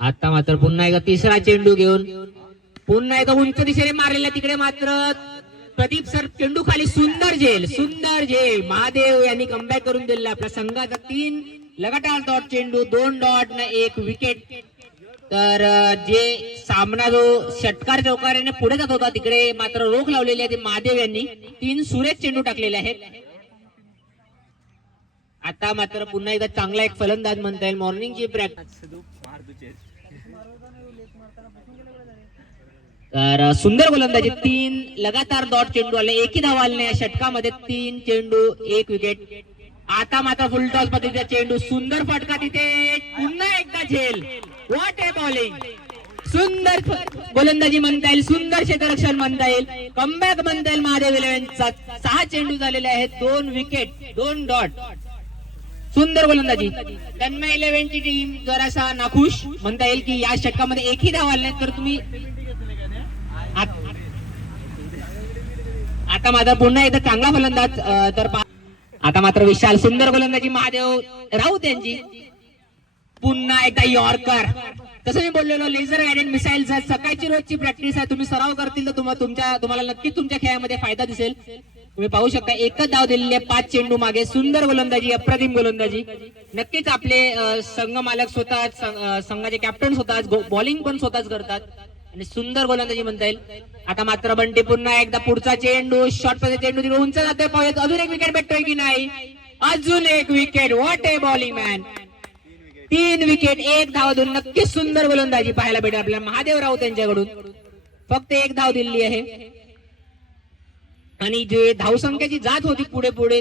आता मात्र पुन्हा एकदा तिसरा चेंडू घेऊन पुन्हा एकदा उंच दिशेने मारलेला, तिकडे मात्र प्रदीप सर चेंडू खाली, सुंदर झेल महादेव यांनी कमबॅक करून दिलेला आपल्या संघाचा 3 लगातार डॉट चेंडू, 2 डॉट ना 1 विकेट. तर जे सामना जो षटकार चौकाराने पुढे जात होता तिकडे मात्र रोख लावलेली आहे महादेव यांनी 3 सुरेख चेंडू टाकलेले आहेत. आता मात्र पुन्हा एकदा चांगला एक फलंदाज म्हणता येईल, मॉर्निंगची प्रॅक्टिस. तर सुंदर गोलंदाजी, 3 लगातार डॉट चेंडू आले, एकही धाव आले नाही या षटकामध्ये. 3 चेंडू 1 विकेट. आता मात्र फुलटॉस पद्धतीचा चेंडू, सुंदर फटका तिथे, पुन्हा एकदा झेल. व्हॉट ए बॉलिंग, सुंदर गोलंदाजी म्हणता येईल, सुंदर क्षेत्ररक्षण म्हणता येईल, कमबॅक म्हणता येईल महादेव इलेव्हनचा. 6 चेंडू झालेले आहेत, 2 विकेट, 2 डॉट. सुंदर गोलंदाजी. तन्मय इलेव्हनची टीम जरासा नाखुश म्हणता येईल की या षटकामध्ये एकही धाव आले नाही. तर तुम्ही आता मात्र पुन्हा एकदा चांगला फलंदाज. तर आता मात्र विशाल, सुंदर गोलंदाजी महादेव राऊत यांची. पुन्हा एकदा यॉर्कर. तसं मी बोललेलो, लेझर गाइडेड मिसाईल सकाळची रोजची प्रॅक्टिस आहे, तुम्ही सराव करतील तर तुम्हाला नक्कीच तुमच्या खेळामध्ये फायदा दिसेल. तुम्ही पाहू शकता एकच धाव दिलेली आहे 5 चेंडू मागे. सुंदर गोलंदाजी, अप्रतिम गोलंदाजी. नक्कीच आपले संघ मालक स्वतः, संघाचे कॅप्टन स्वतः बॉलिंग पण स्वतःच करतात आणि सुंदर गोलंदाजी म्हणता येईल. आता मात्र बंटी पुन्हा एकदा पुढचा चेंडू, शॉर्ट मध्ये चेंडू तिकडे उंच जातोय, पाहूयात अजून एक विकेट भेटतोय की नाही. अजून एक wicket. What A bowling man, 3 wicket, 1 धाव देऊन नक्कीच सुंदर गोलंदाजी पाहायला भेटेल आपल्याला महादेव राऊत यांच्याकडून. फक्त 1 धाव दिलेली आहे आणि जे धावसंख्येची जात होती पुढे पुढे